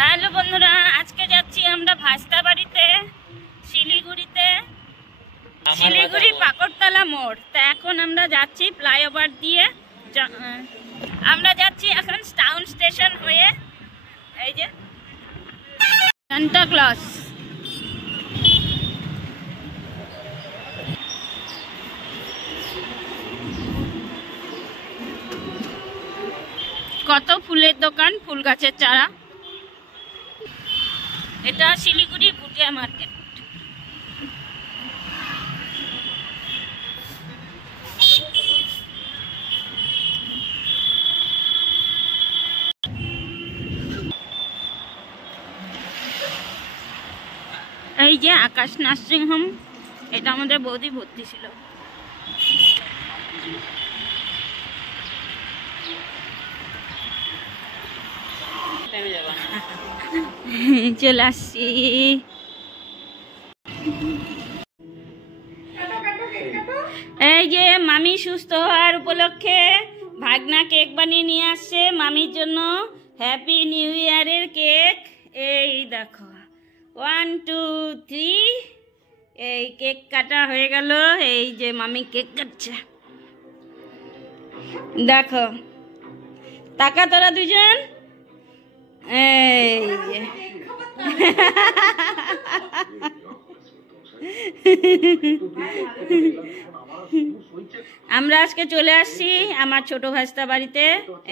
Hello বন্ধুরা, আজকে যাচ্ছি আমরা ভাস্তা বাড়িতে শিলিগুড়িতে, শিলিগুড়ি পাকড়তলা মোড়। তা এখন আমরা যাচ্ছি ফ্লাইওভার দিয়ে, আমরা যাচ্ছি এখন টাউন স্টেশন হয়ে। এই যে সান্টা ক্লজ, কত ফুলের দোকান, ফুল গাছের চারা। এটা শিলিগুড়ি ভুটিয়া মার্কেট। এই যে আকাশ নার্সিং হোম, এটা আমাদের বৌদি ভর্তি ছিল। চলে আসছি। এই যে মামি সুস্থ হওয়ার উপলক্ষে ভাগনা কেক বানিয়ে নিয়ে আসছে মামির জন্য। হ্যাপি নিউ ইয়ারের কেক। এই দেখো 1 2 3, এই কেক কাটা হয়ে গেল। এই যে মামি কেক কাটছে, দেখো। টাকা তোরা দুজন, এই যে আমরা আজকে চলে আসছি আমার ছোট ভাস্তা বাড়িতে।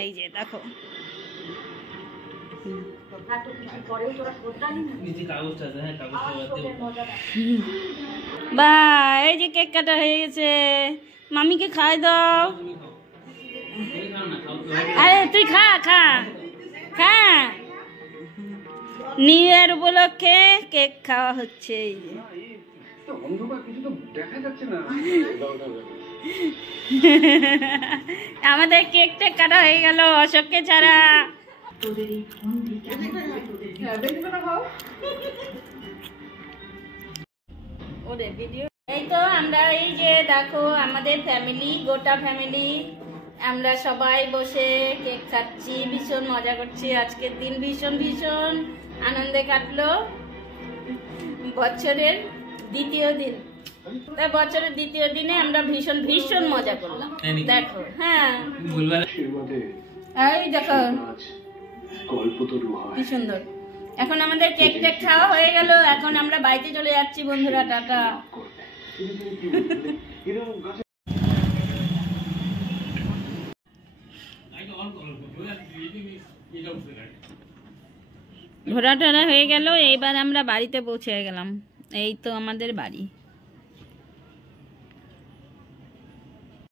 এই যে দেখো, বা এই যে কেক কাটা হয়ে গেছে। মামিকে খাই দাও। আরে তুই খা খা খা। নিউ ইয়ার উপলক্ষে কেক খাওয়া হচ্ছে। আমাদের কেক টেক কাটা হয়ে গেল অশোককে ছাড়া। এই তো আমরা, এই যে দেখো আমাদের ফ্যামিলি, গোটা ফ্যামিলি আমরা সবাই বসে কেক খাচ্ছি, ভীষণ মজা করছি। আজকের দিন ভীষণ ভীষণ আনন্দে কাটলো। বছরের দ্বিতীয় দিন, তাই বছরের দ্বিতীয় দিনে আমরা ভীষণ ভীষণ মজা করলাম। দেখো, হ্যাঁ এই দেখো কি সুন্দর। এখন আমাদের কেক টেক খাওয়া হয়ে গেল, এখন আমরা বাড়িতে চলে যাচ্ছি বন্ধুরা। টাটা। ঘোরা টোরা হয়ে গেল, এইবার আমরা বাড়িতে পৌঁছে গেলাম। এই তো আমাদের বাড়ি।